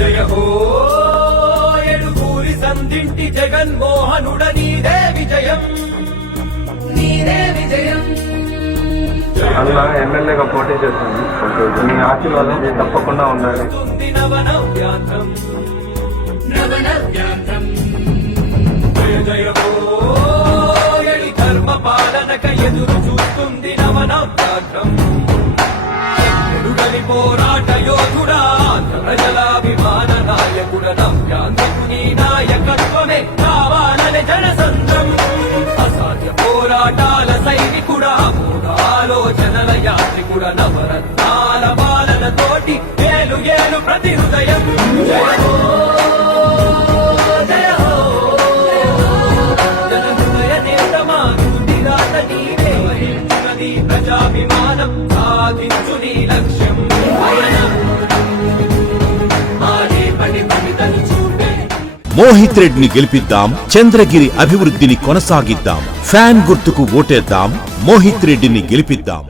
జయ హో ఎడుగూరి సంధింటి జగన్మోహనుడ నీదే విజయం, నీదే విజయం. అన్న ఎమ్మెల్యేగా పోటీ చేస్తుంది. మీ ఆశీర్వాదం తప్పకుండా ఉండాలి. నవనవ్యాంతం నవనవ్యాంతం జయ జయ హో ఎడి ధర్మ పాలనక ఎదురు చూస్తుంది నవనవ్యాంతం. ఎడుగలి పోరాట యోధుడా ప్రజలాభిమాన నాయకుడ నవ్యాంతకుని నాయకత్వమే కావాలని జనసంద్రం. అసాధ్య పోరాటాల సైనికుడా ఆలోచనల యాత్రికుడ నవరత్నాల పాలన తోటి ఏలు ఏలు ప్రతి హృదయం. జయ హో జయ హో జన హృదయ నేతమా రుధిరాత నీవే వహించునది ప్రజాభిమానం సాధించు నీ లక్ష్యం. మోహిత్ రెడ్డిని గెలిపిద్దాం, చంద్రగిరి అభివృద్ధిని కొనసాగిద్దాం. ఫ్యాన్ గుర్తుకు ఓటేద్దాం, మోహిత్ రెడ్డిని గెలిపిద్దాం.